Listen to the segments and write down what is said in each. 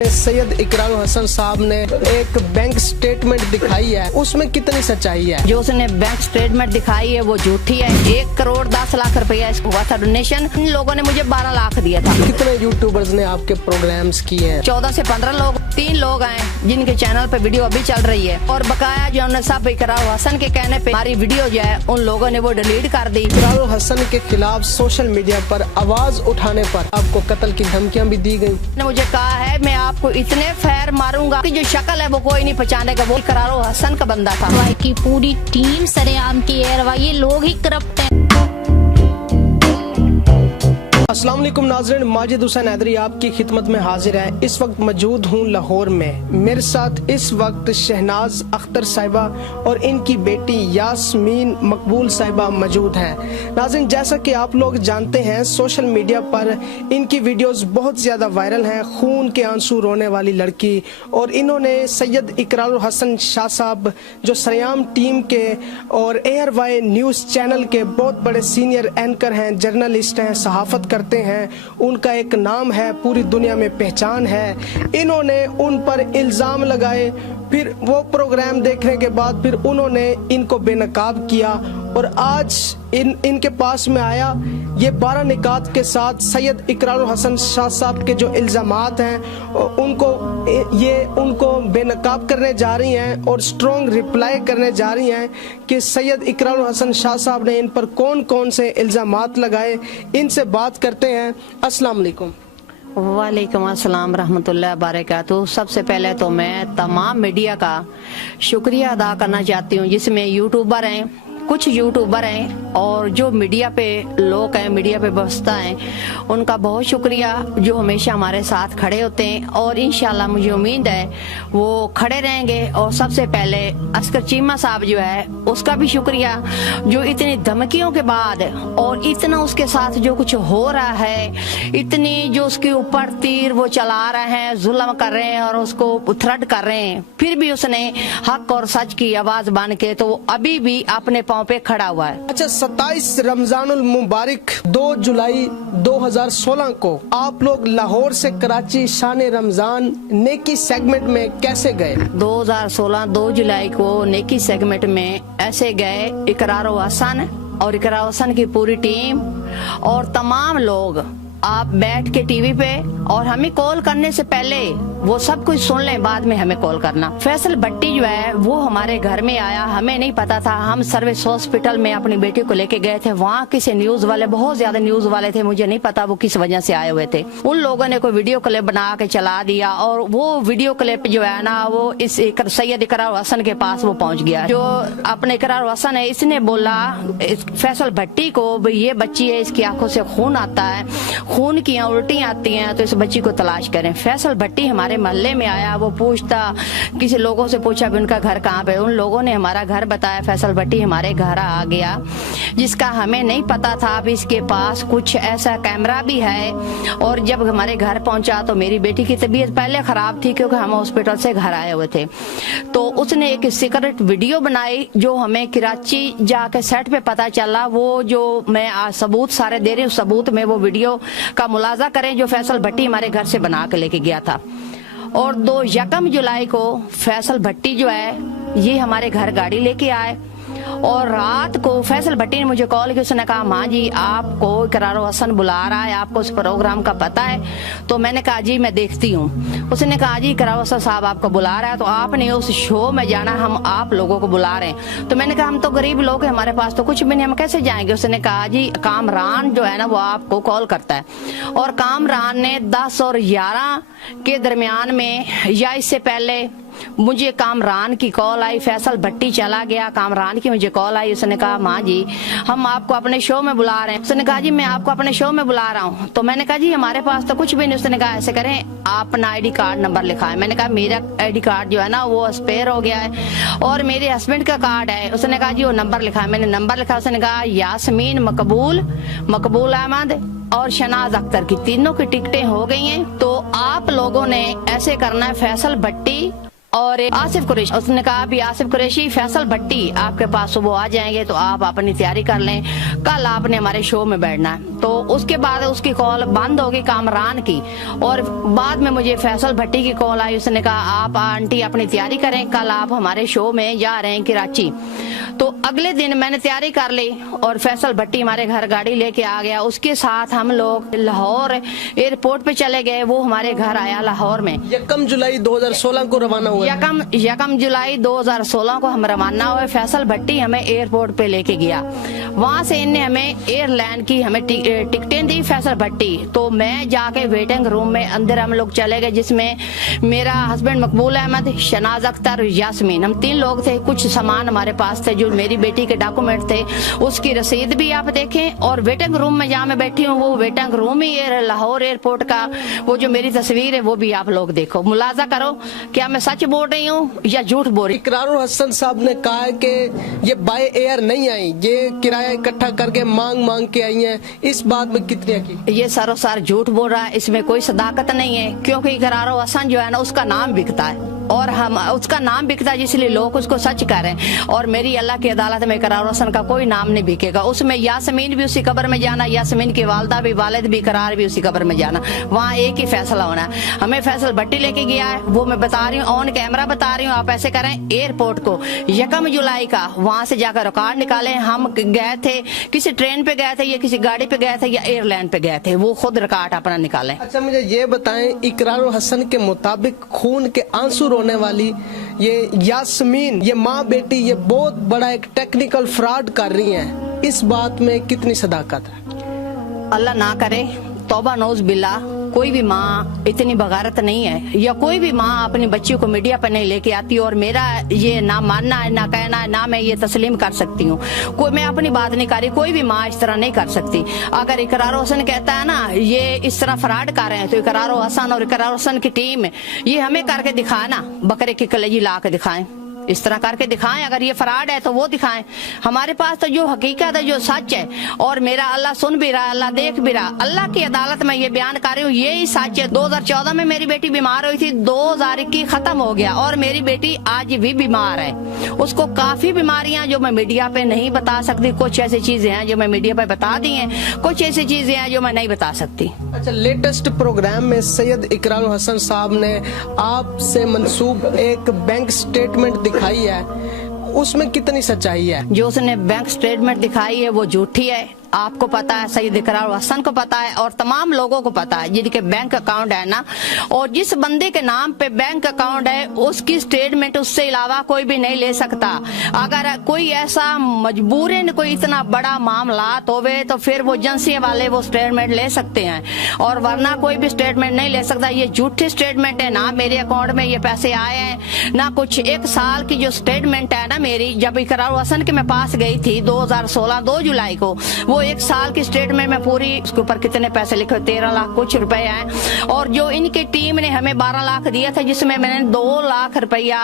सैयद इकरार हसन साहब ने एक बैंक स्टेटमेंट दिखाई है, उसमें कितनी सच्चाई है? जो उसने बैंक स्टेटमेंट दिखाई है वो झूठी है। 1,10,00,000 रुपया हुआ था डोनेशन। इन लोगों ने मुझे 12 लाख दिया था। कितने यूट्यूबर्स ने आपके प्रोग्राम्स किए हैं? 14 से 15 लोग। 3 लोग आए जिनके चैनल पे वीडियो अभी चल रही है और बकाया जो उन्होंने सब इकरार हसन के कहने पे हमारी वीडियो जो है उन लोगों ने वो डिलीट कर दी। इकरार हसन के खिलाफ सोशल मीडिया पर आवाज उठाने पर आपको कत्ल की धमकियां भी दी गयी। मुझे कहा है मैं आपको इतने फैर मारूंगा कि जो शक्ल है वो कोई नहीं पहचानेगा। वो इकरार हसन का बंदा था। की पूरी टीम सरेआम की है। ये लोग ही करप्ट हैं। अस्सलाम वालेकुम नाज़रीन, माजिद हुसैन हैदरी आपकी खिदमत में हाजिर है। इस वक्त मौजूद हूँ लाहौर में। मेरे साथ इस वक्त शहनाज अख्तर साहिबा और इनकी बेटी यास्मीन मकबूल साहिबा मौजूद हैं। नाज़रीन, जैसा कि आप लोग जानते हैं सोशल मीडिया पर इनकी वीडियोस बहुत ज़्यादा वायरल हैं। खून के आंसू रोने वाली लड़की, और इन्होंने सैयद इकरार हसन शाह साहब जो सरेआम टीम के और ARY न्यूज़ चैनल के बहुत बड़े सीनियर एंकर हैं, जर्नलिस्ट हैं, सहाफ़त करते हैं, उनका एक नाम है, पूरी दुनिया में पहचान है। इन्होंने उन पर इल्जाम लगाए, फिर वो प्रोग्राम देखने के बाद फिर उन्होंने इनको बेनकाब किया और आज इनके पास में आया ये 12 निकात के साथ सैयद इकरार हसन शाह साहब के जो इल्जामात हैं उनको बेनकाब करने जा रही हैं और स्ट्रॉन्ग रिप्लाई करने जा रही हैं कि सैयद इकरार हसन शाह साहब ने इन पर कौन कौन से इल्जामात लगाए। इनसे बात करते हैं। अस्सलाम वालेकुम। वालेकुम अस्सलाम रहमतुल्लाह बरकातहू। सबसे पहले तो मैं तमाम मीडिया का शुक्रिया अदा करना चाहती हूँ, जिसमें यूट्यूबर हैं, कुछ यूट्यूबर हैं और जो मीडिया पे लोग हैं, मीडिया पे बसता हैं, उनका बहुत शुक्रिया जो हमेशा हमारे साथ खड़े होते हैं और इंशाल्लाह मुझे उम्मीद है वो खड़े रहेंगे। और सबसे पहले अस्कर चीमा साहब जो है उसका भी शुक्रिया, जो इतनी धमकियों के बाद और इतना उसके साथ जो कुछ हो रहा है, इतनी जो उसके ऊपर तीर वो चला रहे हैं, जुल्म कर रहे हैं और उसको थ्रेट कर रहे हैं, फिर भी उसने हक और सच की आवाज बन के तो अभी भी अपने पे खड़ा हुआ है। अच्छा, 27 रमजानुल मुबारक 2 जुलाई 2016 को आप लोग लाहौर से कराची शान रमजान नेकी सेगमेंट में कैसे गए? 2016 2 जुलाई को नेकी सेगमेंट में ऐसे गए, इकरार हसन और इकरार हसन की पूरी टीम और तमाम लोग आप बैठ के टीवी पे, और हमें कॉल करने से पहले वो सब कुछ सुन लें, बाद में हमें कॉल करना। फैसल भट्टी जो है वो हमारे घर में आया, हमें नहीं पता था। हम सर्विस हॉस्पिटल में अपनी बेटी को लेके गए थे। वहाँ किसी न्यूज वाले, बहुत ज्यादा न्यूज वाले थे, मुझे नहीं पता वो किस वजह से आए हुए थे। उन लोगों ने कोई वीडियो क्लिप बना के चला दिया और वो वीडियो क्लिप जो है ना वो इस सैयद इकरार हसन के पास वो पहुँच गया। जो अपने इकरार हसन है, इसने बोला फैसल भट्टी को, ये बच्ची है, इसकी आंखों से खून आता है, खून की उल्टी आती हैं, तो इस बच्ची को तलाश करें। फैसल भट्टी हमारे मोहल्ले में आया, वो पूछता, किसी लोगों से पूछा भी उनका घर कहाँ पे, उन लोगों ने हमारा घर बताया। फैसल भट्टी हमारे घर आ गया, जिसका हमें नहीं पता था। अब इसके पास कुछ ऐसा कैमरा भी है। और जब हमारे घर पहुंचा तो मेरी बेटी की तबीयत पहले खराब थी क्योंकि हम हॉस्पिटल से घर आए हुए थे। तो उसने एक सीक्रेट वीडियो बनाई जो हमें कराची जाके सेट पे पता चला। वो जो मैं सबूत सारे दे रही हूँ, सबूत में वो वीडियो का मुलाजा करें जो फैसल भट्टी हमारे घर से बना के लेके गया था। और 2 जुलाई को फैसल भट्टी जो है ये हमारे घर गाड़ी लेके आए और रात को फैसल भट्टी ने मुझे कॉल की। उसने कहा, माँ जी आपको इकरार हसन बुला रहा है, आपको उस प्रोग्राम का पता है? तो मैंने कहा जी मैं देखती हूँ। उसने कहा जी इकरार हसन साहब आपको बुला रहा है तो आपने उस शो में जाना, हम आप लोगों को बुला रहे हैं। तो मैंने कहा हम तो गरीब लोग हैं, हमारे पास तो कुछ भी नहीं, हम कैसे जाएंगे? उसने कहा जी कामरान जो है ना वो आपको कॉल करता है। और कामरान ने 10 और 11 के दरमियान में या इससे पहले मुझे कामरान की कॉल आई। फैसल भट्टी चला गया, कामरान की मुझे कॉल आई। उसने कहा माँ जी हम आपको अपने शो में बुला रहे हैं। उसने कहा जी मैं आपको अपने शो में बुला रहा हूँ। तो मैंने कहा जी हमारे पास तो कुछ भी नहीं। उसने कहा ऐसे करें आप अपना ID कार्ड नंबर लिखाएं। मैंने कहा मेरा ID कार्ड जो है ना वो एक्सपायर हो गया है और मेरे हस्बैंड का कार्ड है। उसने कहा जी वो नंबर लिखाएं। मैंने नंबर लिखा। उसने कहा यास्मीन मकबूल अहमद और शहनाज अख्तर की तीनों की टिकटें हो गई हैं। तो आप लोगों ने ऐसे करना है, फैसल भट्टी और आसिफ कुरैशी। उसने कहा अभी आसिफ कुरैशी फैसल भट्टी आपके पास सुबह आ जाएंगे तो आप अपनी तैयारी कर लें, कल आपने हमारे शो में बैठना है। तो तो उसके बाद उसकी कॉल बंद हो गई कामरान की, और बाद में मुझे फैसल भट्टी की कॉल आई। उसने कहा आप आंटी अपनी तैयारी करें, कल आप हमारे शो में जा रहे हैं कराची। तो अगले दिन मैंने तैयारी कर ली और फैसल भट्टी हमारे घर गाड़ी लेके आ गया। उसके साथ हम लोग लाहौर एयरपोर्ट पे चले गए। वो हमारे घर आया लाहौर में। 1 जुलाई 2016 को रवाना हुआ। यकम जुलाई 2016 को हम रवाना हुए। फैसल भट्टी हमें एयरपोर्ट पे लेके गया। वहां से इनने हमें एयरलाइन की हमें टिकटें दी फैसल भट्टी। तो मैं जाके वेटिंग रूम में अंदर हम लोग चले गए, जिसमें मेरा हस्बैंड मकबूल अहमद, शनाज अख्तर, यास्मीन, हम 3 लोग थे। कुछ सामान हमारे पास थे जो मेरी बेटी के डॉक्यूमेंट थे, उसकी रसीद भी आप देखें। और वेटिंग रूम में जहाँ मैं बैठी हूँ वो वेटिंग रूम ही लाहौर एयरपोर्ट का, वो जो मेरी तस्वीर है वो भी आप लोग देखो, मुलाजा करो क्या मैं सच बोल रही हूँ या झूठ बोल रही। इकरारुल हसन साहब ने कहा है कि ये बाय एयर नहीं आई, ये किराया इकट्ठा करके मांग के आई हैं। इस बात में कितनी यकीन? ये सरोसार झूठ बोल रहा है, इसमें कोई सदाकत नहीं है। क्योंकि इकरारुल हसन जो है ना उसका नाम बिकता है और हम उसका नाम बिकता है, इसलिए लोग उसको सच करें। और मेरी अल्लाह की अदालत में इकरारुल हसन का कोई नाम नहीं बिकेगा। उसमें यास्मीन भी उसी कब्र में जाना, यास्मीन की वालदा भी, वालिद भी, करार भी उसी कब्र में जाना। वहाँ एक ही फैसला होना है। हमें फैसल भट्टी लेके गया है, वो मैं बता रही हूँ, ऑन कैमरा बता रही हूँ। आप ऐसे करें एयरपोर्ट को 1 जुलाई का वहाँ से जाकर रिकॉर्ड निकाले। हम गए थे, किसी ट्रेन पे गए थे या किसी गाड़ी पे गए थे या एयरलाइन पे गए थे, वो खुद रिकॉर्ड अपना निकाले। अच्छा मुझे ये बताएं, इकरारुल हसन के मुताबिक खून के आंसू रोने वाली ये यास्मीन, ये माँ बेटी, ये बहुत बड़ा एक टेक्निकल फ्रॉड कर रही हैं। इस बात में कितनी सदाकत है? अल्लाह ना करे, तौबा नौज बिल्ला। कोई भी माँ इतनी बगारत नहीं है, या कोई भी माँ अपनी बच्चियों को मीडिया पर नहीं लेके आती। और मेरा ये ना मानना है, ना कहना है, ना मैं ये तस्लीम कर सकती हूँ। कोई मैं अपनी बात नहीं कर रही, कोई भी माँ इस तरह नहीं कर सकती। अगर इकरारुल हसन कहता है ना ये इस तरह फ्रॉड कर रहे हैं, तो इकरारुल हसन और इकरारुल हसन की टीम ये हमें करके दिखाए ना, बकरे की कलेजी ला के दिखाएं, इस तरह करके दिखाएं। अगर ये फ्रॉड है तो वो दिखाएं। हमारे पास तो जो हकीकत है, जो सच है, और मेरा अल्लाह सुन भी रहा है, अल्लाह देख भी रहा। अल्लाह की अदालत में ये बयान कर रही हूँ, ये ही सच है। 2014 में मेरी बेटी बीमार हुई थी, 2021 खत्म हो गया और मेरी बेटी आज भी बीमार है। उसको काफी बीमारियां जो मैं मीडिया पे नहीं बता सकती। कुछ ऐसी चीजें हैं जो मैं मीडिया पे बता दी हैं, कुछ ऐसी चीजें हैं जो मैं नहीं बता सकती। अच्छा, लेटेस्ट प्रोग्राम में सैयद इकरारुल हसन साहब ने आपसे मंसूब एक बैंक स्टेटमेंट दिखाई है, उसमें कितनी सच्चाई है? जो उसने बैंक स्टेटमेंट दिखाई है वो झूठी है। आपको पता है, सैयद इकरारुल हसन को पता है और तमाम लोगों को पता है जिनके बैंक अकाउंट है ना, और जिस बंदे के नाम पे बैंक अकाउंट है उसकी स्टेटमेंट उससे अलावा कोई भी नहीं ले सकता। अगर कोई ऐसा मजबूरन कोई इतना बड़ा मामला होवे तो फिर वो एजेंसी वाले वो स्टेटमेंट ले सकते हैं, और वरना कोई भी स्टेटमेंट नहीं ले सकता। ये झूठी स्टेटमेंट है, ना मेरे अकाउंट में ये पैसे आए हैं ना कुछ। 1 साल की जो स्टेटमेंट है ना मेरी, जब इकरारुल हसन के मैं पास गई थी 2016 2 जुलाई को, वो 1 साल की स्टेटमेंट में पूरी उसके ऊपर कितने पैसे लिखे, 13 लाख कुछ रुपए हैं। और जो इनकी टीम ने हमें 12 लाख दिया था, जिसमें मैंने 2 लाख रुपया,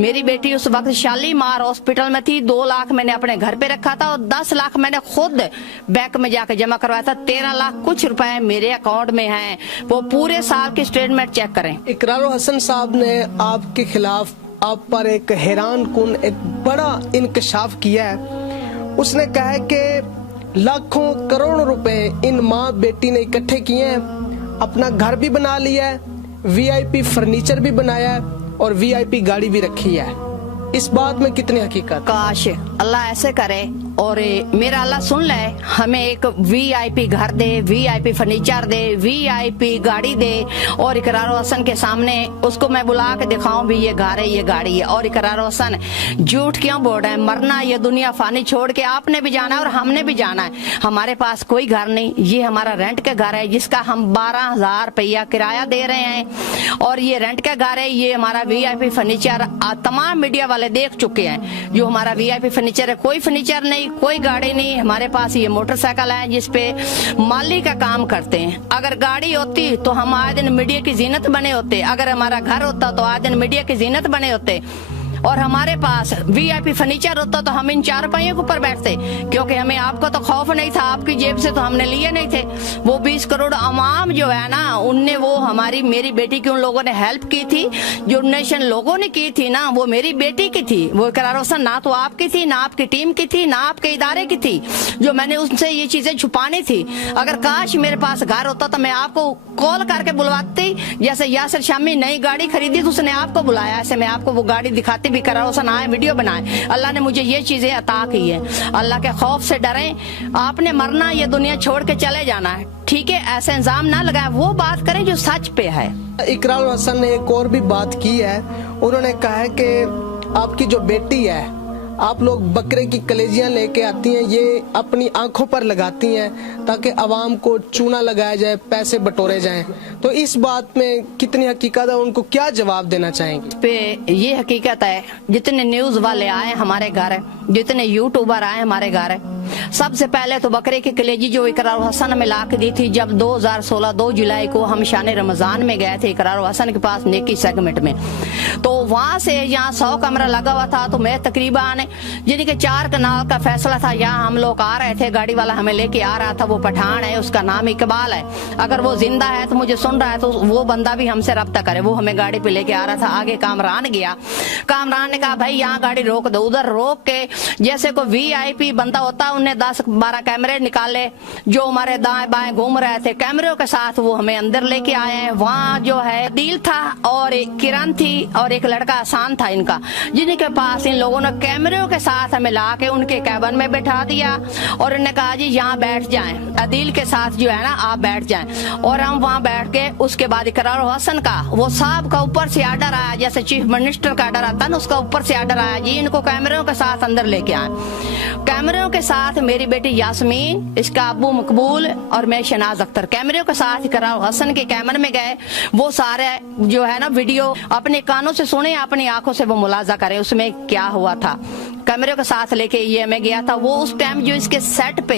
मेरी बेटी उस वक्त शालीमार हॉस्पिटल में थी, 2 लाख मैंने अपने घर पे रखा था और 10 लाख मैंने खुद बैंक में जाकर जमा करवाया था। 13 लाख कुछ रुपए मेरे अकाउंट में हैं। वो पूरे साल की स्टेटमेंट चेक करें। इकरारुल हसन साहब ने आपके खिलाफ, आप पर एक हैरान कुन एक बड़ा इंकशाफ किया है। उसने कहा है कि लाखों करोड़ों रुपए इन माँ बेटी ने इकट्ठे किए हैं, अपना घर भी बना लिया है, वीआईपी फर्नीचर भी बनाया है और वीआईपी गाड़ी भी रखी है। इस बात में कितनी हकीकत? काश अल्लाह ऐसे करे और मेरा अल्लाह सुन ले, हमें एक वीआईपी घर दे, वीआईपी फर्नीचर दे, वीआईपी गाड़ी दे, और इकरारुल हसन के सामने उसको मैं बुला के दिखाऊं भी ये घर है, ये गाड़ी है। और इकरारुल हसन झूठ क्यों बोल रहे हैं? मरना ये दुनिया फानी छोड़ के आपने भी जाना है और हमने भी जाना है। हमारे पास कोई घर नहीं, ये हमारा रेंट का घर है जिसका हम 12,000 रुपया किराया दे रहे हैं, और ये रेंट का घर है। ये हमारा वीआईपी फर्नीचर तमाम मीडिया वाले देख चुके हैं, जो हमारा वीआईपी फर्नीचर है। कोई फर्नीचर नहीं, कोई गाड़ी नहीं, हमारे पास ये मोटरसाइकिल है जिसपे माली का काम करते हैं। अगर गाड़ी होती तो हम आए दिन मीडिया की जीनत बने होते, अगर हमारा घर होता तो आए दिन मीडिया की जीनत बने होते। और हमारे पास VIP फर्नीचर होता तो हम इन 4 पहियों के ऊपर बैठते, क्योंकि हमें आपको तो खौफ नहीं था, आपकी जेब से तो हमने लिए नहीं थे। वो 20 करोड़ अवाम जो है ना, उनने वो हमारी मेरी बेटी की उन लोगों ने हेल्प की थी। जो डोनेशन लोगों ने की थी ना, वो मेरी बेटी की थी। वो इकरार हुसैन ना तो आपकी थी, ना आपकी टीम की थी, ना आपके इदारे की थी, जो मैंने उनसे ये चीजें छुपानी थी। अगर काश मेरे पास घर होता तो मैं आपको कॉल करके बुलवाती। जैसे यासिर शामी नई गाड़ी खरीदी तो उसने आपको बुलाया, ऐसे मैं आपको वो गाड़ी दिखाती भी, इकरार हुसैन आए वीडियो बनाए। अल्लाह ने मुझे ये चीजें अता की है। अल्लाह के खौफ से डरें। आपने मरना, ये दुनिया छोड़ के चले जाना है, ठीक है? ऐसे इंजाम ना लगाए, वो बात करें जो सच पे है। इकरार हुसैन ने एक और भी बात की है। उन्होंने कहा है कि आपकी जो बेटी है, आप लोग बकरे की कलेजियां लेके आती हैं, ये अपनी आंखों पर लगाती हैं ताकि आवाम को चूना लगाया जाए, पैसे बटोरे जाएं। तो इस बात में कितनी हकीकत है, उनको क्या जवाब देना चाहेंगे? पे ये हकीकत है, जितने न्यूज वाले आए हमारे घर, जितने यूट्यूबर आए हमारे घर, सबसे पहले तो बकरे की कलेजी जो इकरार हुसैन में ला के दी थी। जब 2016 2 जुलाई को हम शान रमजान में गए थे इकरार हुसैन के पास नेकी सेगमेंट में, तो वहां से यहाँ 100 कमरा लगा हुआ था। तो मैं तकरीबन जिनके 4 कनाल का फैसला था, यहाँ हम लोग आ रहे थे, गाड़ी वाला हमें लेके आ रहा था, वो पठान है, उसका नाम इकबाल है। अगर वो जिंदा है तो मुझे सुन रहा है तो वो बंदा भी हमसे रब्ता करे। वो हमें गाड़ी पे लेके आ रहा था। आगे कामरान गया, कामरान ने कहा भाई यहाँ गाड़ी रोक दो। उधर रोक के जैसे कोई VIP बंदा होता, उन्हें 10-12 कैमरे निकाले जो हमारे दाएं बाएं घूम रहे थे। कैमरों के साथ वो हमें अंदर लेके आए हैं। वहाँ जो है दिल था और एक किरण थी और एक लड़का आसान था इनका, जिनके पास इन लोगों ने कैमरों के साथ हमें ला के उनके कैबिन में बैठा दिया और उन्होंने कहा जी यहाँ बैठ जाएं, अदील के साथ जो है ना आप बैठ जाएं। और हम वहाँ बैठ के उसके बाद इकरार हुसैन का वो साहब का ऊपर से आर्डर आया, जैसे चीफ मिनिस्टर का आर्डर आता ना, उसका ऊपर से आर्डर आया जी इनको कैमरों के साथ अंदर लेके आए। कैमरों के साथ मेरी बेटी यास्मीन, इसका अबू मकबूल और मैं शहनाज अख्तर कैमरों के साथ इकरार हुसैन के कैमरे में गए। वो सारे जो है ना वीडियो अपने कानों से सुने, अपनी आंखों से वो मुलाजा करें उसमें क्या हुआ था। कैमरे के साथ लेके ये मैं गया था। वो उस टाइम जो इसके सेट पे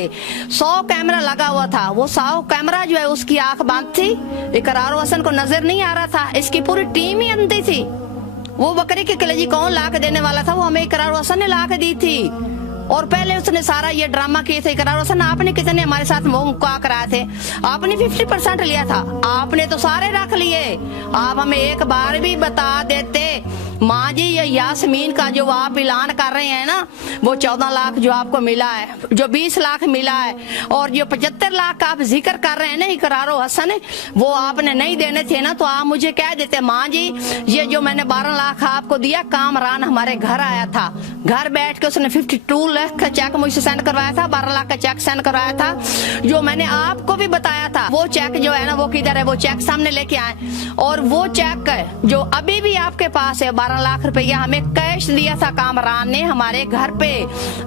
100 कैमरा लगा हुआ था, वो 100 कैमरा जो है उसकी आंख बंद थी, इकरार हुसैन को नजर नहीं आ रहा था। इसकी पूरी टीम ही अंधी थी। वो बकरी की कलेजी कौन ला के देने वाला था, वो हमें इकरार हुसैन ने ला के दी थी। और पहले उसने सारा ये ड्रामा किए थे। इकरार हुसैन आपने कितने हमारे साथ मुका कराए थे? आपने 50% लिया था, आपने तो सारे रख लिए। आप हमें एक बार भी बता देते माँ जी, ये यास्मीन का जो आप ऐलान कर रहे हैं ना, वो 14 लाख जो आपको मिला है, जो 20 लाख मिला है, और जो 75 लाख का आप जिक्र कर रहे हैं ना इकरार हुसैन, वो आपने नहीं देने थे ना, तो आप मुझे कह देते माँ जी ये जो मैंने 12 लाख आपको दिया, कामरान हमारे घर आया था, घर बैठ के उसने 52 लाख का चेक मुझसे सेंड करवाया था, 12 लाख का चेक सेंड करवाया था। जो मैंने आपको भी बताया था, वो चेक जो है ना वो किधर है? वो चेक सामने लेके आए। और वो चेक जो अभी भी आपके पास है, 12 लाख रुपया हमें कैश दिया था कामरान ने हमारे घर पे।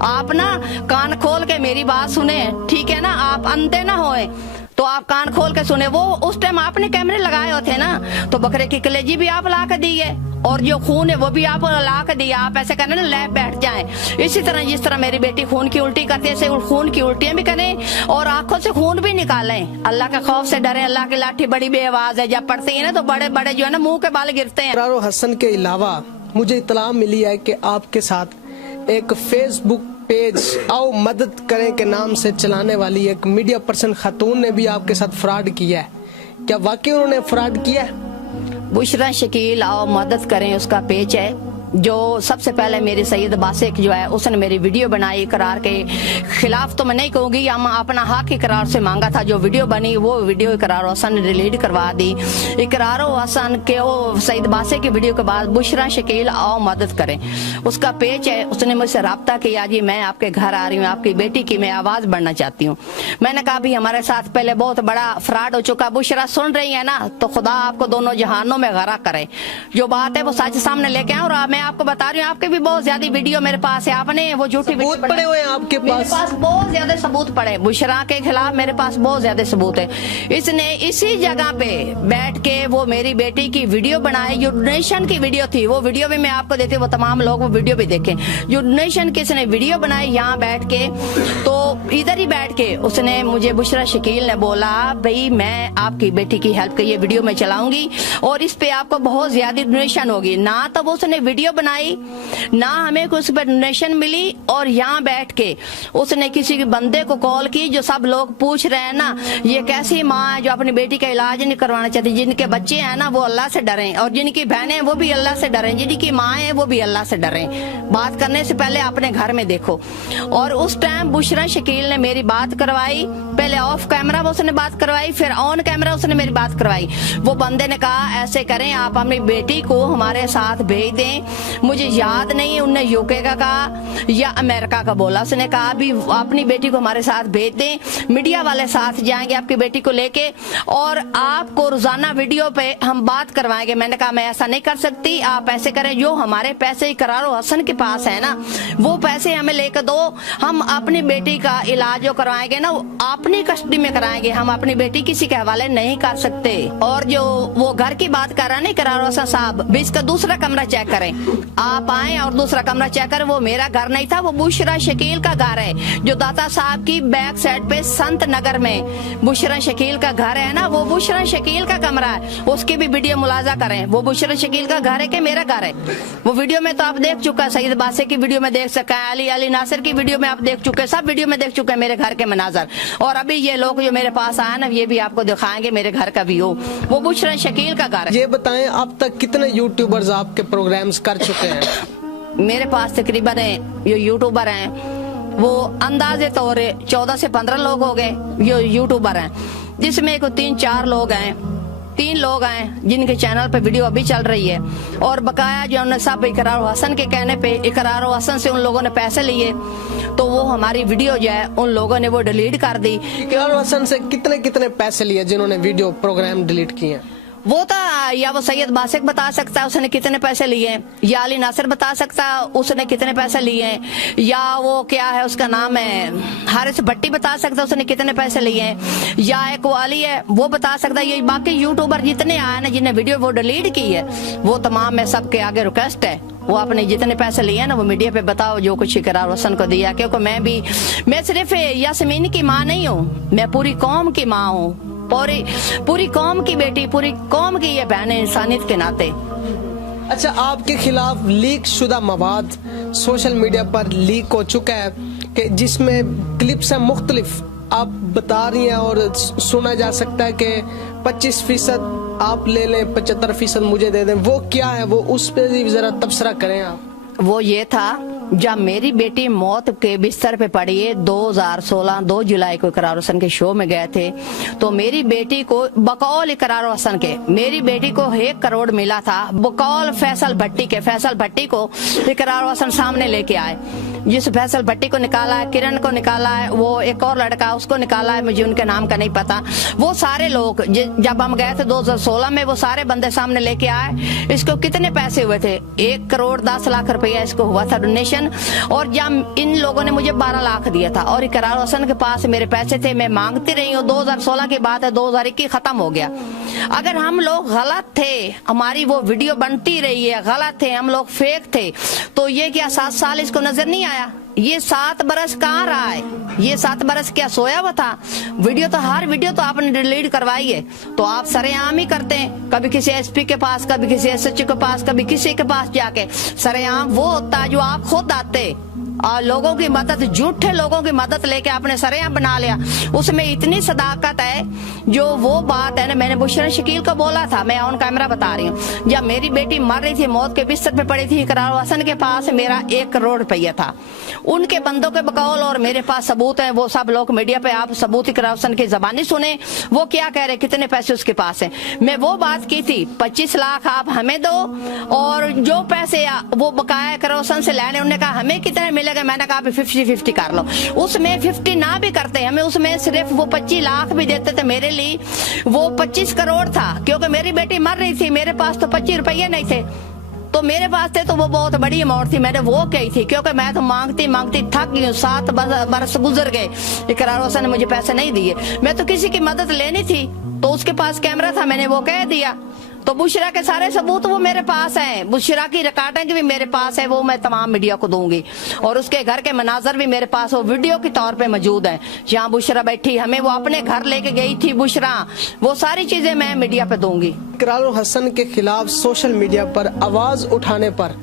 आप ना कान खोल के मेरी बात सुने, ठीक है ना? आप अंधे ना होए, तो आप कान खोल के सुने। वो उस टाइम आपने कैमरे लगाए होते ना, तो बकरे की कलेजी भी आप ला के दी है, और जो खून है वो भी आप ला के दिया। आप ऐसे करने ना लैब बैठ जाएं। इसी तरह जिस तरह मेरी बेटी खून की उल्टी करती है, ऐसे खून की उल्टियां भी करें और आंखों से खून भी निकालें। अल्लाह के खौफ से डरे। अल्लाह की लाठी बड़ी बेआवाज है, जब पड़ती है ना तो बड़े बड़े जो है ना मुंह के बाल गिरते हैं। इकरार हुसैन के अलावा मुझे इत्तला मिली है कि आपके साथ एक फेसबुक पेज आओ मदद करें के नाम से चलाने वाली एक मीडिया पर्सन खातून ने भी आपके साथ फ्रॉड किया है। क्या वाकई उन्होंने फ्रॉड किया है? बुशरा शकील आओ मदद करें उसका पेज है, जो सबसे पहले मेरे सैयद बासिक जो है उसने मेरी वीडियो बनाई। इकरार के खिलाफ तो मैं नहीं कहूंगी, हम अपना हक इकरार से मांगा था। जो वीडियो बनी वो वीडियो इकरार हुसैन ने डिलीट करवा दी। इकरार हुसैन के वो सैयद बासिक की वीडियो के बाद बुशरा शकील आओ मदद करें उसका पेज है। उसने मुझसे रब्ता किया, जी मैं आपके घर आ रही हूँ, आपकी बेटी की मैं आवाज बढ़ना चाहती हूँ। मैंने कहा भी हमारे साथ पहले बहुत बड़ा फ्रॉड हो चुका, बुशरा सुन रही है ना, तो खुदा आपको दोनों जहानों में गरक करे। जो बात है वो सच सामने लेके आए। और मैं आपको बता रही हूँ, आपके भी बहुत ज्यादा वीडियो मेरे पास है, आपने वो झूठी सबूत पड़े हुए हैं आपके पास? मेरे पास बहुत ज्यादा सबूत पड़े बुशरा के खिलाफ, मेरे पास बहुत ज्यादा सबूत है। इसने इसी जगह पे बैठ के वो मेरी बेटी की वीडियो बनाई, जो डोनेशन की वीडियो थी। वो वीडियो भी मैं आपको देती हूँ, वो तमाम लोग वो वीडियो भी देखें। जो डोनेशन की इसने वीडियो बनाई यहाँ बैठ के, तो इधर ही बैठ के उसने मुझे बुशरा शकील ने बोला भाई मैं आपकी बेटी की हेल्प के ये वीडियो में चलाऊंगी और इस पे आपको बहुत ज्यादा डोनेशन होगी। ना तो वो उसने वीडियो वीडियो बनाई, ना हमें कुछ पर डोनेशन मिली, और यहाँ बैठ के उसने किसी के बंदे को कॉल की, जो सब लोग पूछ रहे हैं ना ये कैसी माँ है जो अपनी बेटी का इलाज नहीं करवाना चाहती, जिनके बच्चे हैं ना वो अल्लाह से डरें, और जिनकी बहनें हैं वो भी अल्लाह से डरें, जिनकी माँ है वो भी अल्लाह से डरें। बात करने से पहले अपने घर में देखो। और उस टाइम बुशरा शकील ने मेरी बात करवाई, पहले ऑफ कैमरा उसने बात करवाई, फिर ऑन कैमरा उसने मेरी बात करवाई। वो बंदे ने कहा ऐसे करें आप अपनी बेटी को हमारे साथ भेज दें, मुझे याद नहीं उनने यूके का कहा या अमेरिका का बोला, उसने कहा भी अपनी बेटी को हमारे साथ भेज दें, मीडिया वाले साथ जाएंगे आपकी बेटी को लेके और आपको रोजाना वीडियो पे हम बात करवाएंगे। मैंने कहा मैं ऐसा नहीं कर सकती, आप ऐसे करें जो हमारे पैसे इकरार हसन के पास है ना वो पैसे हमें लेकर दो, हम अपनी बेटी का इलाज जो करवाएंगे ना अपनी कस्टडी में कराएंगे, हम अपनी बेटी किसी के हवाले नहीं कर सकते। और जो वो घर की बात कर रहा है ना इकरार हसन साहब, भी इसका दूसरा कमरा चेक करें, आप आए और दूसरा कमरा चेक करें, वो मेरा घर नहीं था, वो बुशरा शकील का घर है जो दाता साहब की बैक साइड पे संत नगर में बुशरा शकील का घर है ना, वो बुशरा शकील का कमरा है, उसकी भी वीडियो मुलाजा करें। वो बुशरा शकील का घर है कि मेरा घर है, वो वीडियो में तो आप देख चुका है, सईद बासे की वीडियो में देख सका है, अली नासिर की वीडियो में आप देख चुके हैं, सब वीडियो में देख चुके हैं मेरे घर के मनाजर। और अभी ये लोग जो मेरे पास आए ना ये भी आपको दिखाएंगे मेरे घर का व्यू, वो बुशरा शकील का घर है। ये बताएं अब तक कितने यूट्यूबर्स आपके प्रोग्राम्स कर चुके हैं? मेरे पास तकरीबन ये यूट्यूबर हैं वो अंदाजे तौर 14 से 15 लोग हो गए ये यूट्यूबर हैं, जिसमें को 3-4 लोग हैं, 3 लोग हैं जिनके चैनल पे वीडियो अभी चल रही है। और बकाया जो उन्होंने सब इकरार हसन के कहने पे इकरार हसन से उन लोगों ने पैसे लिए, तो वो हमारी वीडियो जो है उन लोगों ने वो डिलीट कर दी। इकरार हसन से कितने पैसे लिए जिन्होंने वीडियो प्रोग्राम डिलीट किए? वो तो या वो सैयद बासिक बता सकता है उसने कितने पैसे लिए, या अली नासिर बता सकता है उसने कितने पैसे लिए, या वो क्या है उसका नाम है हारिस भट्टी बता सकता है उसने कितने पैसे लिए, या एक वाली है वो बता सकता है। ये बाकी यूट्यूबर जितने आए ना जिन्हें वीडियो वो डिलीट की है वो तमाम में सबके आगे रिक्वेस्ट है वो अपने जितने पैसे लिए ना वो मीडिया पे बताओ जो कुछ इकरार हसन को दिया, क्योंकि मैं सिर्फ यासमीन की माँ नहीं हूँ, मैं पूरी कौम की माँ हूँ, पूरी कौम की बेटी, पूरी कौम की ये बहन है इंसानियत के नाते। अच्छा, आपके खिलाफ लीक शुदा मवाद सोशल मीडिया पर लीक हो चुका है कि जिसमें क्लिप्स हैं मुख्तलिफ आप बता रही हैं और सुना जा सकता है कि 25% आप ले लें 75% मुझे दे दें, वो क्या है वो उस पर भी जरा तबसरा करें आप। वो ये था जब मेरी बेटी मौत के बिस्तर पे पड़ी है 2016 2 जुलाई को इकरार हसन के शो में गए थे, तो मेरी बेटी को बकौल इकरार हसन के मेरी बेटी को 1 करोड़ मिला था, बकौल फैसल भट्टी को इकरार हसन सामने लेके आए, जिस फैसल भट्टी को निकाला है, किरण को निकाला है, वो एक और लड़का उसको निकाला है, मुझे उनके नाम का नहीं पता, वो सारे लोग जब हम गए थे 2016 में वो सारे बंदे सामने लेके आए। इसको कितने पैसे हुए थे? 1 करोड़ 10 लाख रुपया इसको हुआ था डोनेशन, और जब इन लोगों ने मुझे 12 लाख दिया था और इकरार हसन के पास मेरे पैसे थे, मैं मांगती रही हूँ। 2016 की बात है, 2021 खत्म हो गया। अगर हम लोग गलत थे, हमारी वो वीडियो बनती रही है, गलत थे, हम लोग फेक थे, तो ये क्या 7 साल इसको नजर नहीं आया? ये 7 बरस कहाँ रहा है? ये 7 बरस क्या सोया हुआ था? वीडियो तो हर वीडियो तो आपने डिलीट करवाई है, तो आप सरेआम ही करते हैं, कभी किसी एसपी के पास, कभी किसी एसएचओ के पास, कभी किसी के पास जाके। सरेआम वो होता है जो आप खुद आते और लोगों की मदद, झूठे लोगों की मदद लेके आपने सरेआम बना लिया। उसमें इतनी सदाकत है, जो वो बात है ना मैंने बुशरा शकील को बोला था, मैं ऑन कैमरा बता रही हूँ, जब मेरी बेटी मर रही थी, मौत के बिस्तर पे पड़ी थी, इकरार हसन के पास मेरा 1 करोड़ रुपया था, उनके बंदों के बकौल, और मेरे पास सबूत है, वो सब लोग मीडिया पे आप सबूत इकरार हसन की जबानी सुने, वो क्या कह रहे, कितने पैसे उसके पास है। मैं वो बात की थी 25 लाख आप हमें दो, और जो पैसे वो बकाया इकरार हसन से लेने, उन्होंने कहा हमें कितने मिलेगा, मैंने कहा 50-50 कर लो। उसमें 50 ना भी करते, हमें उसमें सिर्फ वो 25 लाख भी देते थे, मेरे लिए वो 25 करोड़ था, क्योंकि मेरी बेटी मर रही थी, मेरे पास तो 25 रुपये नहीं थे, तो मेरे पास थे, तो वो बहुत बड़ी अमाउंट थी, मैंने वो कही थी, क्योंकि मैं तो मांगती थक गई हूँ। 7 बरस गुजर गए, इकरार हसन ने मुझे पैसे नहीं दिए, मैं तो किसी की मदद लेनी थी, तो उसके पास कैमरा था, मैंने वो कह दिया। तो बुशरा के सारे सबूत वो मेरे पास हैं, बुशरा की रिकॉर्डिंग भी मेरे पास है, वो मैं तमाम मीडिया को दूंगी, और उसके घर के मनाजर भी मेरे पास वो वीडियो के तौर पे मौजूद है, जहाँ बुशरा बैठी, हमें वो अपने घर लेके गई थी बुशरा, वो सारी चीजें मैं मीडिया पे दूंगी। इकरार हसन के खिलाफ सोशल मीडिया पर आवाज उठाने पर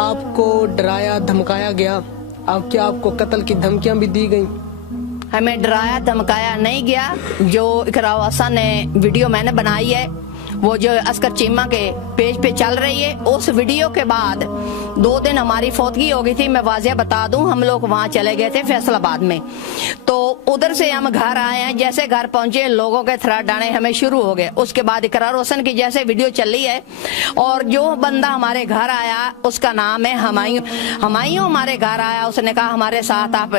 आपको डराया धमकाया गया? क्या आपको कत्ल की धमकियां भी दी गई? हमें डराया धमकाया नहीं गया। जो इकरार हसन ने वीडियो मैंने बनाई है, वो जो अस्कर चीमा के पेज पे चल रही है, उस वीडियो के बाद 2 दिन हमारी फौतगी हो गई थी। मैं वाजिया बता दूं, हम लोग वहां चले गए थे फैसलाबाद में, तो उधर से हम घर आए हैं। जैसे घर पहुंचे लोगों के थ्रेड आने हमें शुरू हो गए। उसके बाद इकरार हसन की जैसे वीडियो चली है, और जो बंदा हमारे घर आया उसका नाम है हमायूं। हमायूं हमारे घर आया, उसने कहा हमारे साथ आप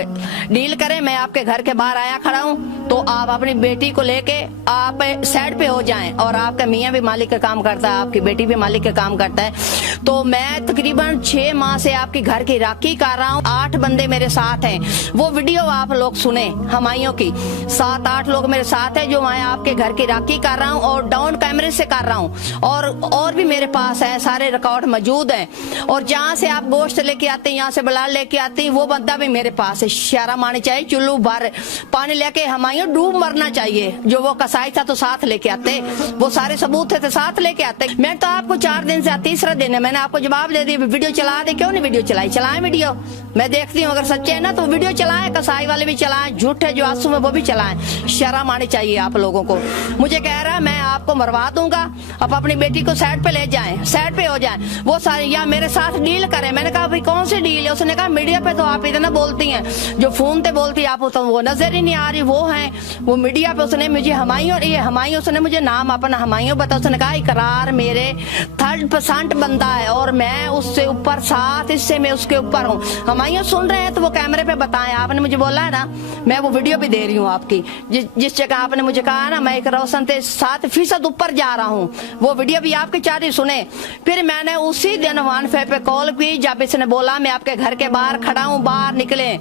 डील करें, मैं आपके घर के बाहर आया खड़ा हूँ, तो आप अपनी बेटी को लेके आप साइड पे हो जाएं, और आपका मियाँ भी मालिक का काम करता है, आपकी बेटी भी मालिक का काम करता है। तो मैं तकरीबन 6 माह से आपके घर की राखी कर रहा हूँ, 8 बंदे मेरे साथ हैं। वो वीडियो आप लोग सुने हमायूं की, 7-8 लोग मेरे साथ हैं, जो मैं आपके घर की राखी कर रहा हूँ और डाउन कैमरे से कर रहा हूँ, और भी मेरे पास है, सारे रिकॉर्ड मौजूद हैं। और जहाँ से आप गोश्त लेके आते हैं, यहाँ से बलाल लेके आते हैं, वो बंदा भी मेरे पास है। शर्म आनी चाहिए, चुल्लू भर पानी लेके हमायूं डूब मरना चाहिए। जो वो कसाई था तो साथ लेके आते, वो सारे सबूत थे तो साथ लेके आते। मैं तो आपको 4 दिन से 3रा दिन है, मैंने आपको जवाब दे दिया, वीडियो चला दे। क्यों नहीं वीडियो चलाई? चलाएं वीडियो, मैं देखती हूँ। अगर सच्चे है ना तो वीडियो चलाएं, कसाई वाले भी चलाएं, झूठे जो आंसू में वो भी चलाएं। शर्म आनी चाहिए आप लोगों को। मुझे कह रहा है मैं आपको मरवा दूंगा, आप अपनी बेटी को साइड पे ले जाएं, साइड पे हो जाएं। वो सारे या मेरे साथ डील करें। मैंने कहा भाई कौन सी डील है? उसने कहा मीडिया पे तो आप इतना बोलती हैं, जो फोन पे बोलती आप तो वो नजर ही नहीं आ रही, वो है वो मीडिया पे। उसने मुझे हमायूं, ये हमायूं, उसने मुझे नाम अपना हमायूं बता। उसने कहा इकरार मेरे 3rd% बंदा है, और मैं उससे ऊपर 7 हिस्से में उसके ऊपर हूँ। हमायूं सुन रहे हैं तो वो कैमरे पे बताएं। आपने मुझे बोला है ना, मैं वो वीडियो भी दे रही हूँ आपकी, जिस जगह आपने मुझे कहा ना मैं इकरार हसन से 7% ऊपर जा रहा हूँ, वो वीडियो भी आपके 4 ही सुने। फिर मैंने उसी दिन 1 पे कॉल की, जब इसने बोला मैं आपके घर के बाहर खड़ा हूँ, बाहर निकले,